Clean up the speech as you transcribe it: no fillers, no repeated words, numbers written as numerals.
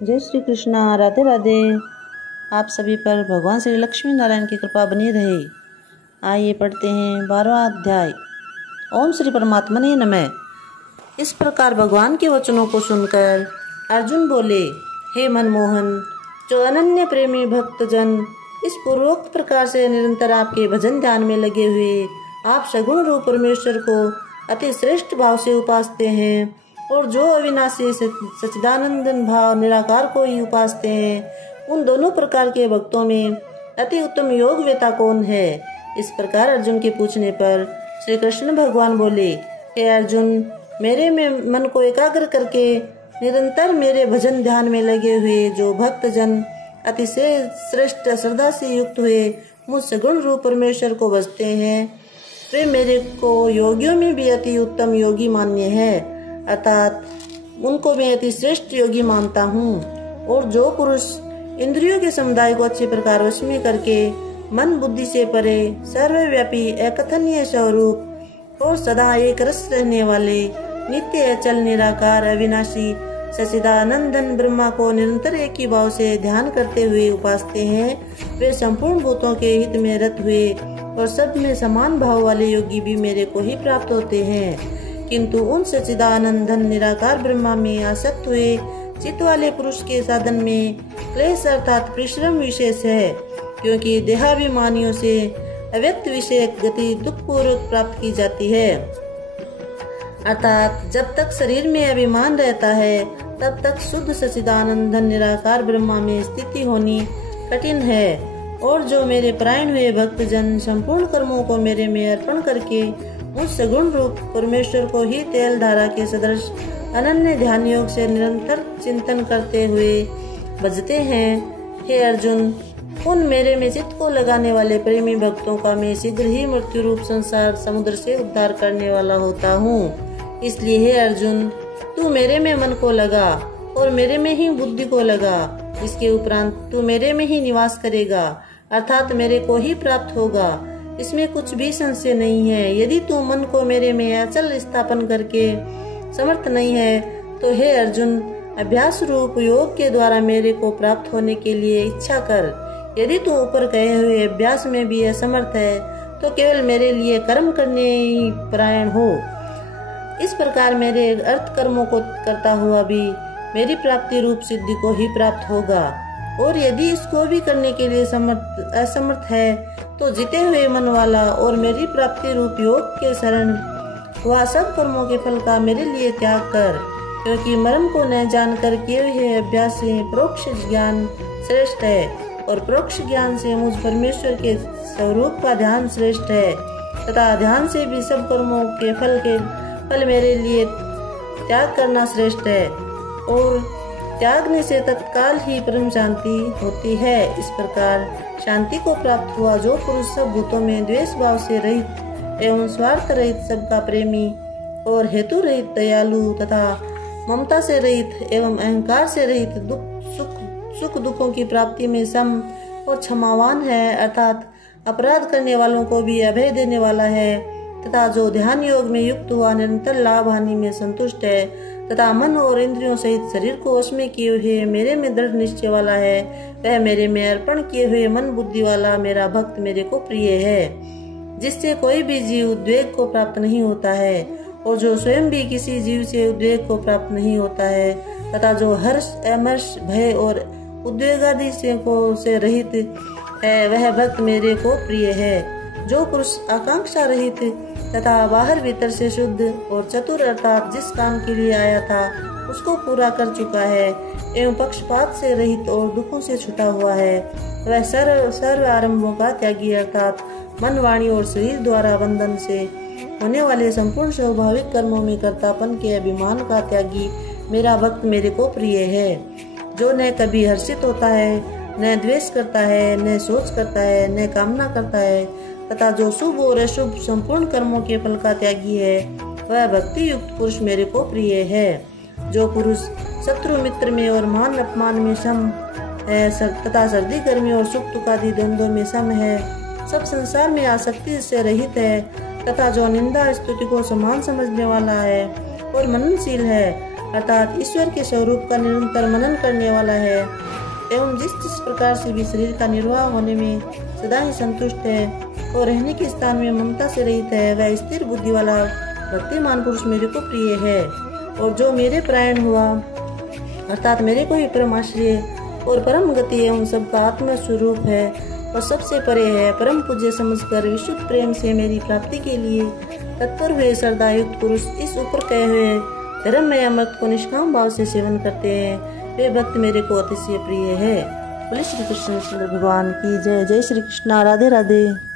जय श्री कृष्णा। राधे राधे। आप सभी पर भगवान श्री लक्ष्मी नारायण की कृपा बनी रहे। आइए पढ़ते हैं 12वां अध्याय। ओम श्री परमात्मने नमः। इस प्रकार भगवान के वचनों को सुनकर अर्जुन बोले, हे मनमोहन, जो अनन्य प्रेमी भक्त जन इस पूर्वोक्त प्रकार से निरंतर आपके भजन ध्यान में लगे हुए आप सगुण रूप परमेश्वर को अति श्रेष्ठ भाव से उपासते हैं और जो अविनाशी सच्चिदानंदन भाव निराकार को ही उपासते हैं, उन दोनों प्रकार के भक्तों में अति उत्तम योग वेता कौन है? इस प्रकार अर्जुन के पूछने पर श्री कृष्ण भगवान बोले, हे अर्जुन, मेरे में मन को एकाग्र करके निरंतर मेरे भजन ध्यान में लगे हुए जो भक्त जन अतिशय श्रेष्ठ श्रद्धा से युक्त हुए मुझ सगुण रूप परमेश्वर को भजते हैं, वे मेरे को योगियों में भी अति उत्तम योगी मान्य है, अर्थात उनको मैं अति श्रेष्ठ योगी मानता हूँ। और जो पुरुष इंद्रियों के समुदाय को अच्छे प्रकार वश में करके मन बुद्धि से परे सर्वव्यापी एकथनीय स्वरूप और सदा एक रस रहने वाले नित्य अचल निराकार अविनाशी सच्चिदानंदन ब्रह्मा को निरंतर एक ही भाव से ध्यान करते हुए उपासते हैं, वे संपूर्ण भूतों के हित में रत हुए और सब में समान भाव वाले योगी भी मेरे को ही प्राप्त होते हैं। किंतु उन सच्चिदानंदन निराकार ब्रह्मा में आसक्त हुए चित्त वाले पुरुष के साधन में क्लेश अर्थात परिश्रम विशेष है, क्योंकि देहाभिमानियों से अव्यक्त विषय गति दुख पूर्वक प्राप्त की जाती है। अर्थात जब तक शरीर में अभिमान रहता है तब तक शुद्ध सच्चिदानंदन निराकार ब्रह्मा में स्थिति होनी कठिन है। और जो मेरे परायण हुए भक्त जन संपूर्ण कर्मों को मेरे में अर्पण करके उस सगुण रूप परमेश्वर को ही तेल धारा के सदृश अनन्य ध्यान योग से निरंतर चिंतन करते हुए भजते हैं, हे अर्जुन, उन मेरे में चित्त को लगाने वाले प्रेमी भक्तों का मैं शीघ्र ही मृत्यु रूप संसार समुद्र से उद्धार करने वाला होता हूँ। इसलिए हे अर्जुन, तू मेरे में मन को लगा और मेरे में ही बुद्धि को लगा। इसके उपरांत तू मेरे में ही निवास करेगा, अर्थात मेरे को ही प्राप्त होगा। इसमें कुछ भी संशय नहीं है। यदि तू मन को मेरे में अचल स्थापन करके समर्थ नहीं है तो हे अर्जुन, अभ्यास रूप योग के द्वारा मेरे को प्राप्त होने के लिए इच्छा कर। यदि तू ऊपर कहे हुए अभ्यास में भी असमर्थ है तो केवल मेरे लिए कर्म करने ही परायण हो। इस प्रकार मेरे अर्थ कर्मों को करता हुआ भी मेरी प्राप्ति रूप सिद्धि को ही प्राप्त होगा। और यदि इसको भी करने के लिए असमर्थ है तो जीते हुए मन वाला और मेरी प्राप्ति रूप योग के शरण हुआ सब कर्मों के फल का मेरे लिए त्याग कर, क्योंकि मर्म को न जानकर किए हुए अभ्यास से परोक्ष ज्ञान श्रेष्ठ है और परोक्ष ज्ञान से मुझ परमेश्वर के स्वरूप का ध्यान श्रेष्ठ है, तथा ध्यान से भी सब कर्मों के फल मेरे लिए त्याग करना श्रेष्ठ है। और त्यागने से तत्काल ही परम शांति होती है। इस प्रकार शांति को प्राप्त हुआ जो पुरुष सब भूतों में द्वेष भाव से रहित एवं स्वार्थ रहित सबका प्रेमी और हेतु रहित दयालु तथा ममता से रहित एवं अहंकार से रहित सुख दुखों की प्राप्ति में सम और क्षमावान है, अर्थात अपराध करने वालों को भी अभय देने वाला है, तथा जो ध्यान योग में युक्त हुआ निरंतर लाभ हानि में संतुष्ट है तथा मन और इंद्रियों सहित शरीर को वश में किए हुए मेरे में दृढ़ निश्चय वाला है, वह मेरे में अर्पण किए हुए मन बुद्धि वाला मेरा भक्त मेरे को प्रिय है, जिससे कोई भी जीव उद्वेग को प्राप्त नहीं होता है और जो स्वयं भी किसी जीव से उद्वेग को प्राप्त नहीं होता है, तथा जो हर्ष अमर्ष भय और उद्वेग आदि से रहित है, वह भक्त मेरे को प्रिय है। जो पुरुष आकांक्षा रहित तथा बाहर भीतर से शुद्ध और चतुर अर्थात जिस काम के लिए आया था उसको पूरा कर चुका है एवं पक्षपात से रहित और दुखों से छुटा हुआ है, वह सर्व आरंभों का त्यागी अर्थात मन वाणी और शरीर द्वारा बंधन से होने वाले संपूर्ण स्वाभाविक कर्मों में कर्तापन के अभिमान का त्यागी मेरा भक्त मेरे को प्रिय है। जो न कभी हर्षित होता है, न द्वेष करता है, न सोच करता है, न कामना करता है, तथा जो शुभ और अशुभ संपूर्ण कर्मों के फल का त्यागी है, वह भक्ति युक्त पुरुष मेरे को प्रिय है। जो पुरुष शत्रु मित्र में और मान अपमान में सम है तथा सर्दी गर्मी और सुख दुख आदि द्वंद्वों में सम है, सब संसार में आसक्ति से रहित है, तथा जो निंदा स्तुति को समान समझने वाला है और मननशील है, अर्थात ईश्वर के स्वरूप का निरंतर मनन करने वाला है एवं जिस प्रकार से भी शरीर का निर्वाह होने में सदा ही संतुष्ट है और रहने के स्थान में ममता से रहित है, वह स्थिर बुद्धि वाला भक्तिमान पुरुष मेरे को प्रिय है। और जो मेरे परायण हुआ अर्थात मेरे को ही परम आश्रय और परम गति एवं सबका आत्म स्वरूप है और सबसे परे है, परम पूज्य समझकर विशुद्ध प्रेम से मेरी प्राप्ति के लिए तत्पर हुए श्रद्धा युक्त पुरुष इस ऊपर कहे हुए धर्ममय अमृत को निष्काम भाव से सेवन करते हैं, वे भक्त मेरे को अतिशय प्रिय है। बोले श्री कृष्ण भगवान की जय। जय श्री कृष्ण। राधे राधे।